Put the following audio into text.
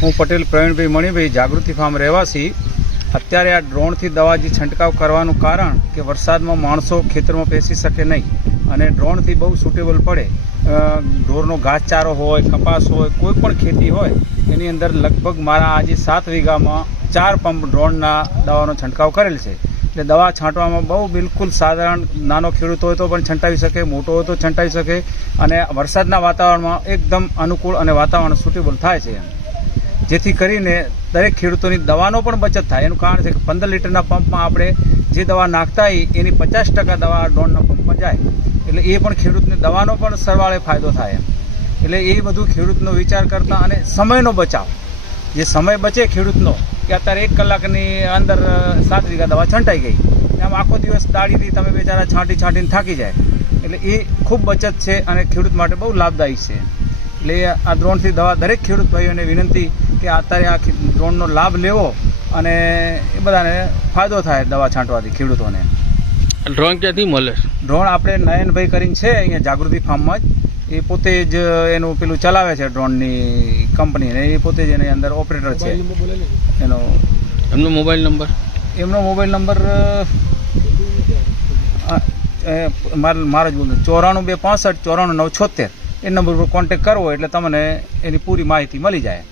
હું પટેલ, પ્રવીણભાઈ મણિભાઈ, જાગૃતિ ફાર્મ રહેવાસી. અત્યારે આ ડ્રોનથી દવા જે છંટકાવ કરવાનું કારણ કે વરસાદમાં માણસો ખેતરમાં બેસી શકે નહીં અને ડ્રોનથી બહુ સુટેબલ પડે. ઢોરનો ઘાસચારો હોય, કપાસ હોય, કોઈ પણ ખેતી હોય, એની અંદર લગભગ મારા આજે સાત વીઘામાં ચાર પંપ ડ્રોનના દવાનો છંટકાવ કરેલ છે. એટલે દવા છાંટવામાં બહુ બિલકુલ સાધારણ નાનો ખેડૂત હોય તો પણ છંટાવી શકે, મોટો હોય તો છંટાવી શકે અને વરસાદના વાતાવરણમાં એકદમ અનુકૂળ અને વાતાવરણ સુટેબલ થાય છે એમ. જેથી કરીને દરેક ખેડૂતોની દવાનો પણ બચત થાય. એનું કારણ છે કે પંદર લીટરના પંપમાં આપણે જે દવા નાખતા હોઈએ એની પચાસ ટકા દવા ડોનના પંપમાં જાય. એટલે એ પણ ખેડૂતને દવાનો પણ સરવાળે ફાયદો થાય એટલે એ બધું ખેડૂતનો વિચાર કરતા અને સમયનો બચાવ. જે સમય બચે ખેડૂતનો, કે અત્યારે એક કલાકની અંદર સાત વીઘા દવા છંટાઈ ગઈ. આમ આખો દિવસ દાળીથી તમે બેચારા છાંટી છાંટીને થાકી જાય. એટલે એ ખૂબ બચત છે અને ખેડૂત માટે બહુ લાભદાયી છે. એટલે આ દ્રોણથી દવા દરેક ખેડૂત ભાઈઓને વિનંતી કે અત્યારે આ ડ્રોનનો લાભ લેવો અને એ બધાને ફાયદો થાય દવા છાંટવાથી ખેડૂતોને. ડ્રોન ક્યાંથી મળે? છે ડ્રોન આપણે નયનભાઈ કરીને છે અહીંયા જાગૃતિ ફાર્મમાં જ. એ પોતે જ એનું પેલું ચલાવે છે ડ્રોનની કંપની ને એ પોતે જ એની અંદર ઓપરેટર છે. એનો એમનો મોબાઈલ નંબર એમનો મોબાઈલ નંબર મારે મારે જ બોલું ચોરાણું બે પાસઠ ચોરાણું નવ છોતેર. એ નંબર પર કોન્ટેક કરવો એટલે તમને એની પૂરી માહિતી મળી જાય.